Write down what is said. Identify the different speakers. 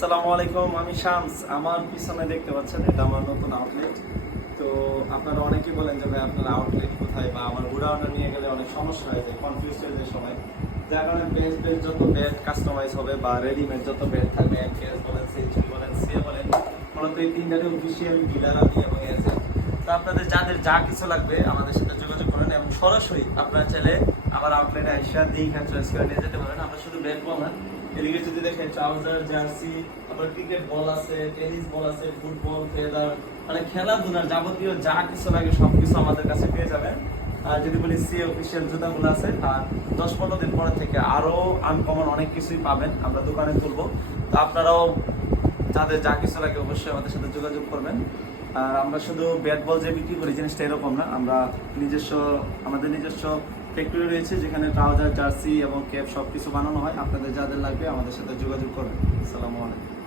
Speaker 1: আসসালামু আলাইকুম, আমি শামস। আমার পিছনে দেখতে পাচ্ছেন, এটা আমার নতুন আউটলেট তো আপনারা অনেকেই বলেন যে, ভাই, আপনার আউটলেট কোথায়? বা আমার উড়াউনা নিয়ে গেলে অনেক সমস্যা হয়ে যায় কনফিউজ হয়ে যায় সময় যার কারণে বেস বেস যত বেড কাস্টমাইজ হবে বা রেডিমেড যত বেড থাকবে এমকেএস বলেন সেঞ্চুরি বলেন সে বলেন, মূলত এই তিনটারে অফিসিয়াল ডিলার আমি এবং আপনাদের যাদের যা কিছু লাগবে আমাদের সাথে যোগাযোগ করেন এবং সরাসরি আপনারা চাইলে আমার আউটলেটে আইসা দীঘা চয়েস করে নিয়ে যেতে পারেন। আমরা শুধু বল না, এদিকে যদি দেখেন ট্রাউজার জার্সি আবার ক্রিকেট বল আছে টেনিস বল আছে ফুটবল ফেদার মানে খেলাধুলার যাবতীয় যা কিছু লাগে সবকিছু আমাদের কাছে পেয়ে যাবেন। আর যদি বলি সি অফিসিয়াল জুতাগুলো আছে, আর দশ পনেরো দিন পরে থেকে আরও আনকমন অনেক কিছুই পাবেন, আমরা দোকানে তুলবো। তো আপনারাও যাদের যা কিছু লাগে অবশ্যই আমাদের সাথে যোগাযোগ করবেন। আর আমরা শুধু ব্যাট বল যে বিক্রি করি, জিনিসটা এরকম না। আমরা নিজস্ব, আমাদের নিজস্ব ফ্যাক্টরি রয়েছে যেখানে ট্রাউজার জার্সি এবং ক্যাপ সব কিছু বানানো হয়। আপনাদের যাদের লাগবে আমাদের সাথে যোগাযোগ করবেন। আসসালামু আলাইকুম।